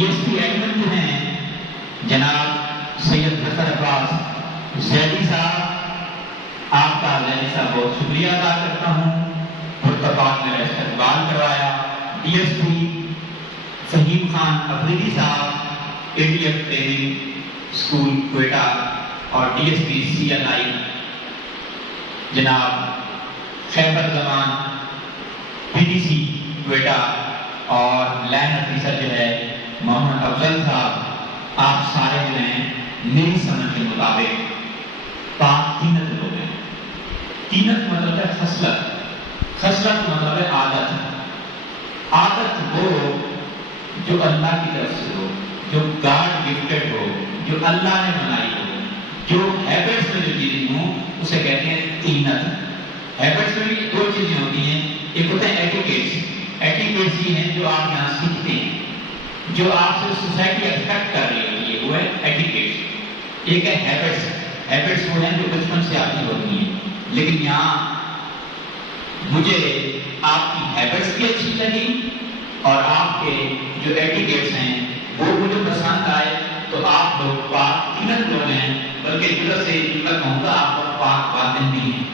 DSP admin جو ہیں جناب سید ظفر عباس زیدی صاحب، آپ کا زیدی صاحب بہت شکریہ ادا کرتا ہوں، پرتپاک میرا استقبال کروایا۔ DSP فہیم خان افریدی صاحب ATF ٹریننگ اسکول کوئٹہ، اور DSP CLI جناب خیبر زمان PDC کوئٹہ، اور لینڈ آفیسر جو ہے محمد افضل صاحب، آپ سارے جو ہیں میری سمجھ کے مطابق پاک تینت لوگ ہیں۔ تینت مطلب ہے خصلت، خصلت مطلب ہے عادت، عادت وہ جو اللہ کی طرف سے ہو، جو گاڈ گفٹڈ ہو، جو اللہ نے بنائی ہو، جو ہیبٹس میں جو چیزیں ہوں اسے کہتے ہیں تینت۔ ہیبٹس میں بھی دو چیزیں ہوتی ہیں، ایک ہوتے ہیں ایٹیکیٹس، ایٹیکیٹس یہ ہیں جو آپ یہاں سیکھتے ہیں، جو آپ سے سوسائٹی ایکسپیکٹ کر رہی ہوتی ہے، وہ ہے ایٹیکیٹس۔ ایک ہے ہیبٹس، ہیبٹس وہ ہیں جو بچپن سے آپ کی ہوتی ہیں، لیکن یہاں مجھے آپ کی ہیبٹس بھی اچھی لگی اور آپ کے جو ایٹیکیٹس ہیں وہ مجھے پسند آئے، تو آپ لوگ پاک تینت لوگ ہیں، بلکہ جرت سے جملہ کہوں گا آپ لوگ پاک باطن بھی ہیں۔